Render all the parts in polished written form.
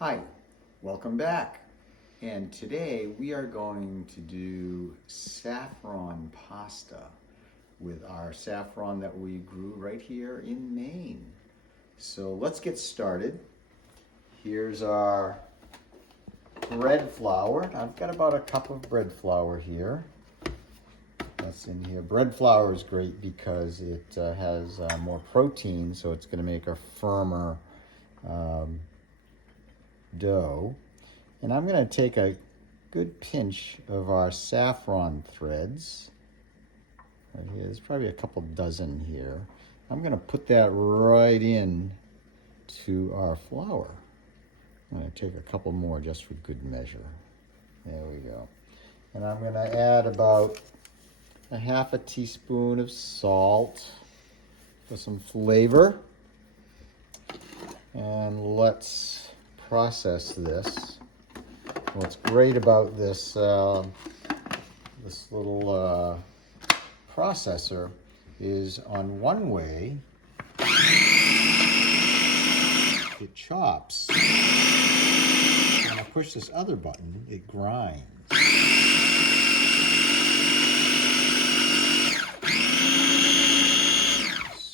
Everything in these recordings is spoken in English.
Hi, welcome back. And today we are going to do saffron pasta with our saffron that we grew right here in Maine. So let's get started. Here's our bread flour. I've got about a cup of bread flour here. That's in here. Bread flour is great because it has more protein, so it's going to make a firmer dough. And I'm going to take a good pinch of our saffron threads. Right here, there's probably a couple dozen here. I'm going to put that right in to our flour. I'm going to take a couple more just for good measure. There we go. And I'm going to add about a half a teaspoon of salt for some flavor. And let's process this. What's great about this this little processor is on one way it chops. When I push this other button, it grinds.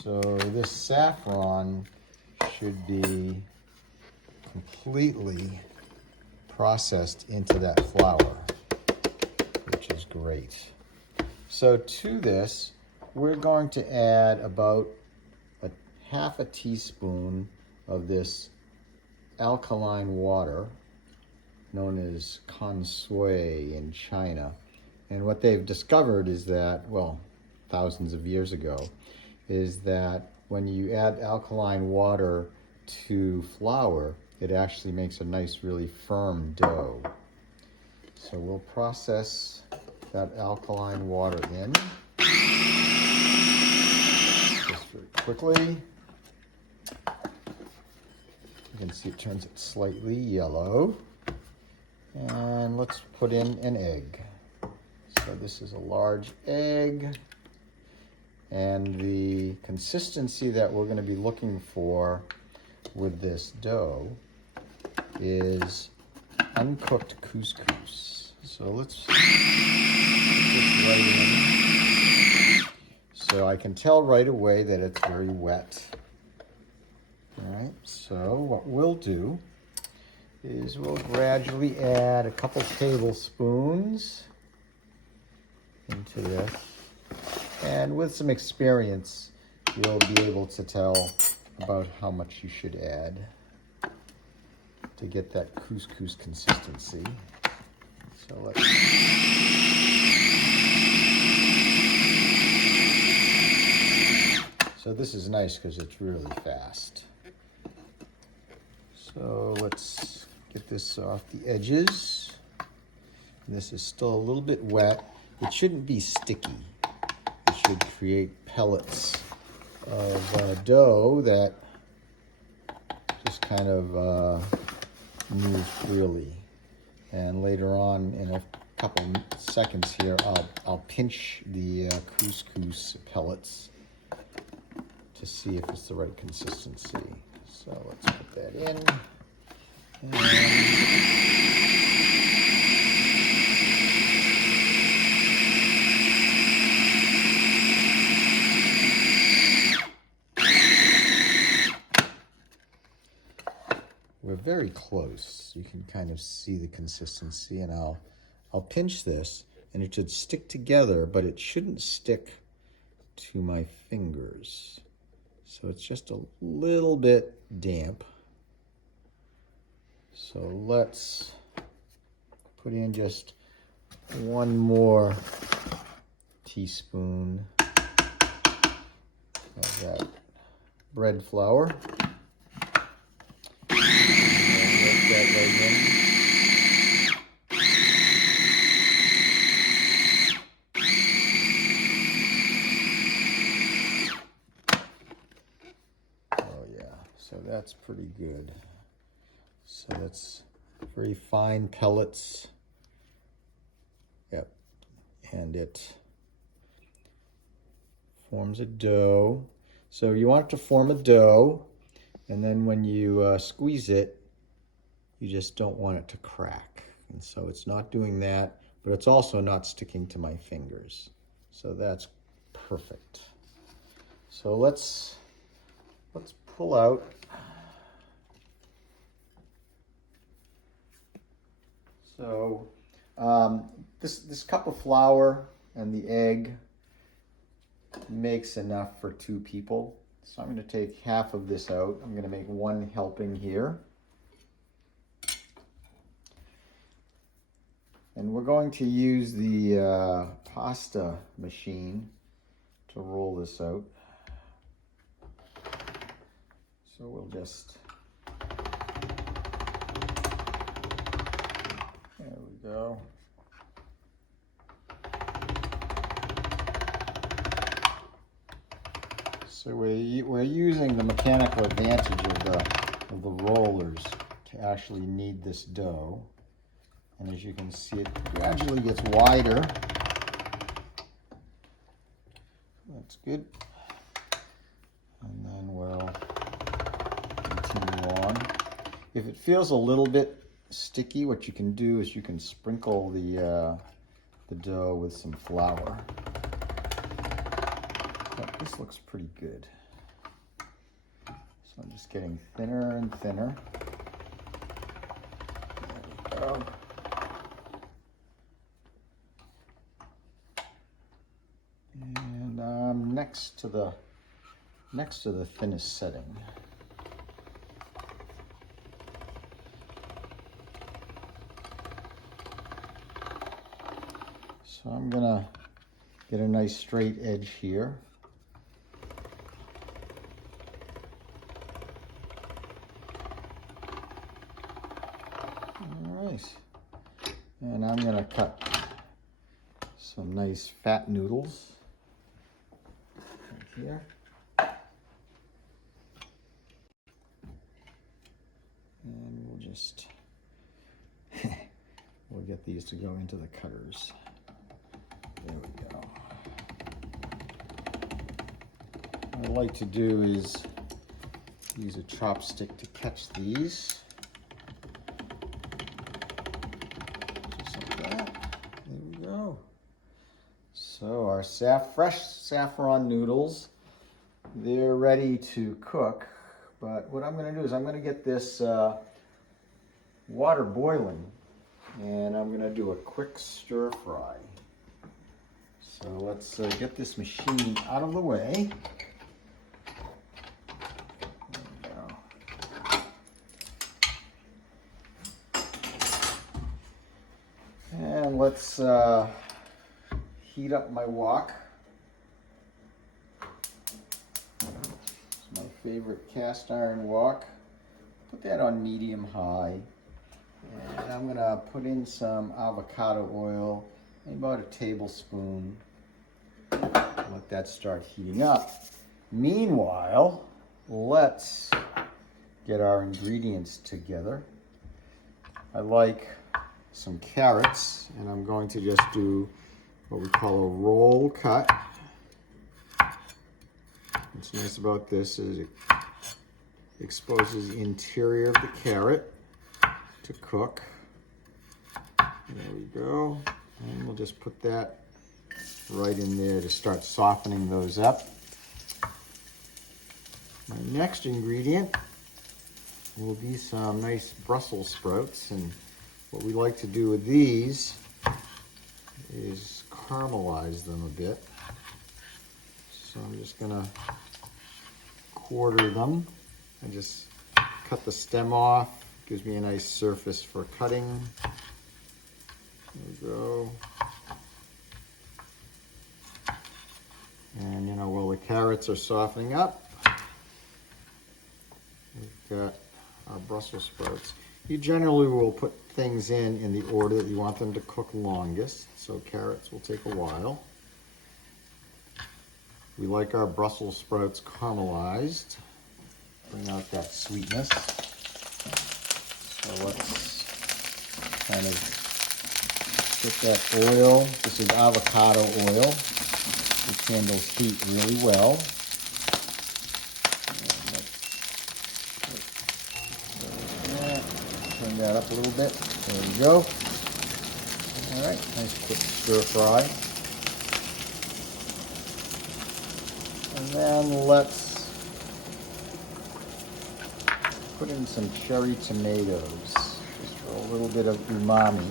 So this saffron should be completely processed into that flour, which is great. So to this, we're going to add about a half a teaspoon of this alkaline water known as consui in China. And what they've discovered is that, well, thousands of years ago, is that when you add alkaline water to flour, it actually makes a nice, really firm dough. So we'll process that alkaline water in just very quickly. You can see it turns it slightly yellow. And let's put in an egg. So this is a large egg. And the consistency that we're going to be looking for with this dough is uncooked couscous. So let's put this right in. So I can tell right away that it's very wet. All right, so what we'll do is we'll gradually add a couple tablespoons into this. And with some experience, you'll be able to tell about how much you should add to get that couscous consistency. So let's... So this is nice because it's really fast. So let's get this off the edges. This is still a little bit wet. It shouldn't be sticky. It should create pellets of dough that just kind of move freely. And later on, in a couple seconds here, I'll pinch the couscous pellets to see if it's the right consistency. So let's put that in. We're very close. You can kind of see the consistency, and I'll pinch this, and it should stick together, but it shouldn't stick to my fingers. So it's just a little bit damp. So let's put in just one more teaspoon of that bread flour. That right in. Oh yeah, so that's pretty good. So that's very fine pellets. Yep, and it forms a dough. So you want it to form a dough, and then when you squeeze it, You just don't want it to crack. And so it's not doing that, but it's also not sticking to my fingers. So that's perfect. So let's pull out. So this cup of flour and the egg makes enough for 2 people. So I'm going to take half of this out. I'm going to make 1 helping here. And we're going to use the pasta machine to roll this out. So we'll just, there we go. So we're using the mechanical advantage of the rollers to actually knead this dough. And as you can see, it gradually gets wider. That's good. And then we'll continue on. If it feels a little bit sticky, what you can do is you can sprinkle the dough with some flour. But this looks pretty good. So I'm just getting thinner and thinner. There we go. And I'm next to the thinnest setting. So I'm gonna get a nice straight edge here. All right. And I'm gonna cut some nice fat noodles right here. And we'll just, we'll get these to go into the cutters. There we go. What I like to do is use a chopstick to catch these. Just like that. There we go. So our fresh saffron noodles, they're ready to cook. But what I'm going to do is I'm going to get this water boiling, and I'm going to do a quick stir fry. So let's get this machine out of the way. There we go. And let's heat up my wok. It's my favorite cast iron wok. Put that on medium high. And I'm going to put in some avocado oil, about a tablespoon. Let that start heating up. Meanwhile, let's get our ingredients together. I like some carrots, and I'm going to just do what we call a roll cut. What's nice about this is it exposes the interior of the carrot to cook. There we go. And we'll just put that right in there to start softening those up. My next ingredient will be some nice Brussels sprouts, and what we like to do with these is caramelize them a bit. So I'm just gonna quarter them and just cut the stem off. Gives me a nice surface for cutting. There we go. And you know, while the carrots are softening up, we've got our Brussels sprouts. You generally will put things in the order that you want them to cook longest. So carrots will take a while. We like our Brussels sprouts caramelized. Bring out that sweetness. So let's kind of get that oil. This is avocado oil. It handles heat really well. Turn Bring that up a little bit. There we go. All right, nice quick stir fry. And then let's put in some cherry tomatoes, just for a little bit of umami.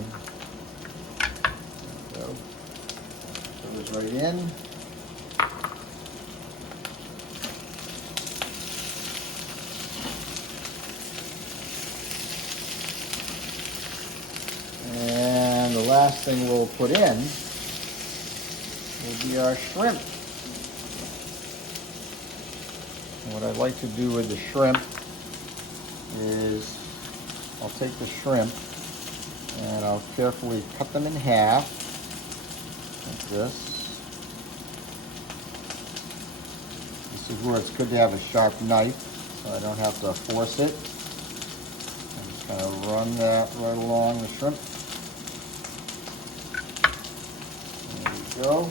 There we go. Put those right in. And the last thing we'll put in will be our shrimp. And what I'd like to do with the shrimp is I'll take the shrimp and I'll carefully cut them in half like this. This is where it's good to have a sharp knife so I don't have to force it. And just kind of run that right along the shrimp. There we go.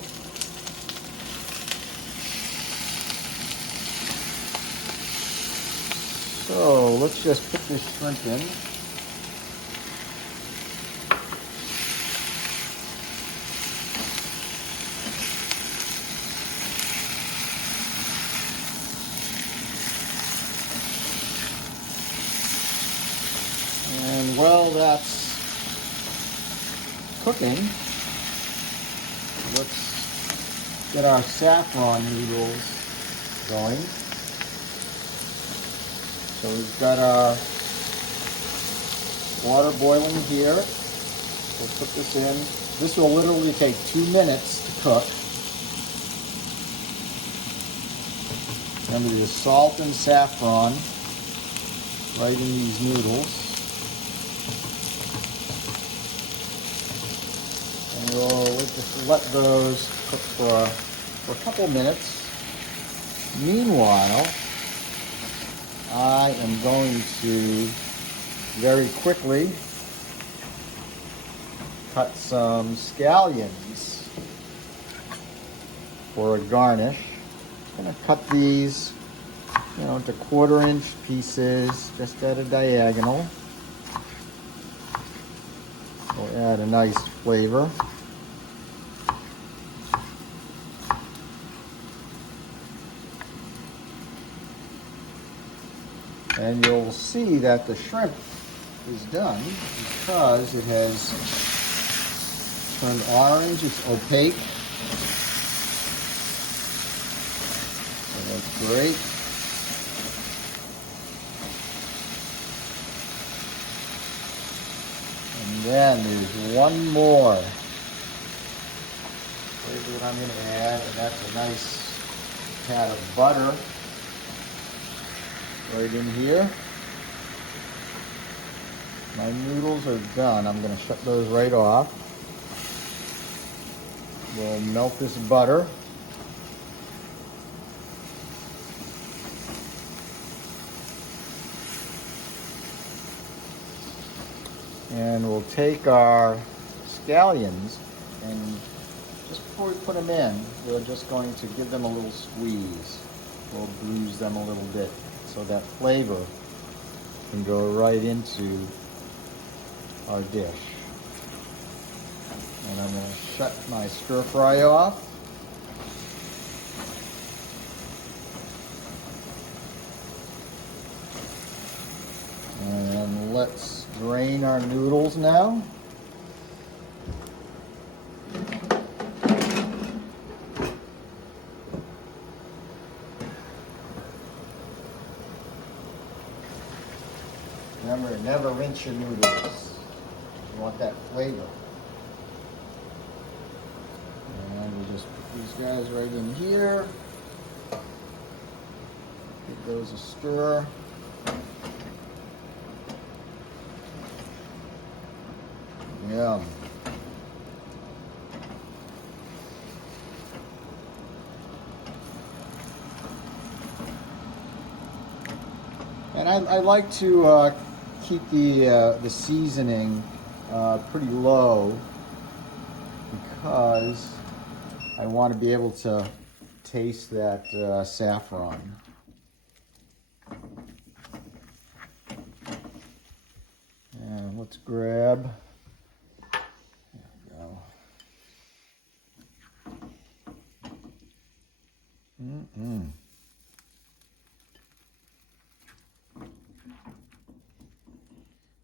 So let's just put this shrimp in. And while that's cooking, let's get our saffron noodles going. So we've got our water boiling here. We'll put this in. This will literally take 2 minutes to cook. Remember the salt and saffron right in these noodles. And we'll just let those cook for a couple minutes. Meanwhile, I am going to very quickly cut some scallions for a garnish. I'm going to cut these, into 1/4-inch pieces, just at a diagonal. Will add a nice flavor. And you'll see that the shrimp is done because it has turned orange. It's opaque. So that's great. And then there's one more flavor that I'm going to add, and that's a nice pat of butter. Right in here. My noodles are done. I'm going to shut those right off. We'll melt this butter. And we'll take our scallions, and just before we put them in, we're just going to give them a little squeeze. We'll bruise them a little bit, so that flavor can go right into our dish. And I'm going to shut my stir fry off. And let's drain our noodles now. Remember, never rinse your noodles. You want that flavor. And we'll just put these guys right in here. Give those a stir. Yum. And I like to keep the seasoning pretty low because I want to be able to taste that saffron. And let's grab, there we go.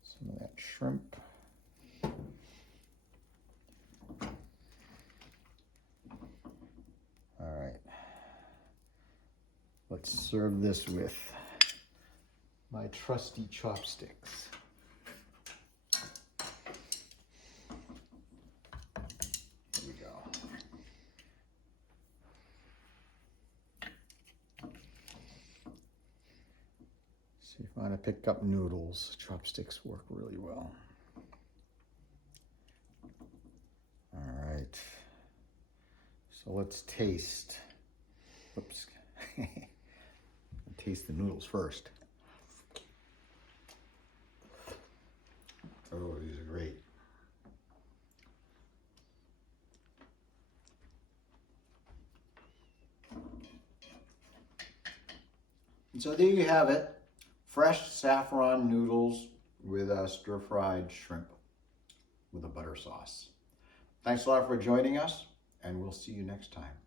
Some of that shrimp. All right. Let's serve this with my trusty chopsticks. There we go. See if I want to pick up noodles. Chopsticks work really well. All right. So let's taste. Oops. Taste the noodles first. Oh, these are great. And so there you have it. Fresh saffron noodles with stir-fried shrimp with a butter sauce. Thanks a lot for joining us, and we'll see you next time.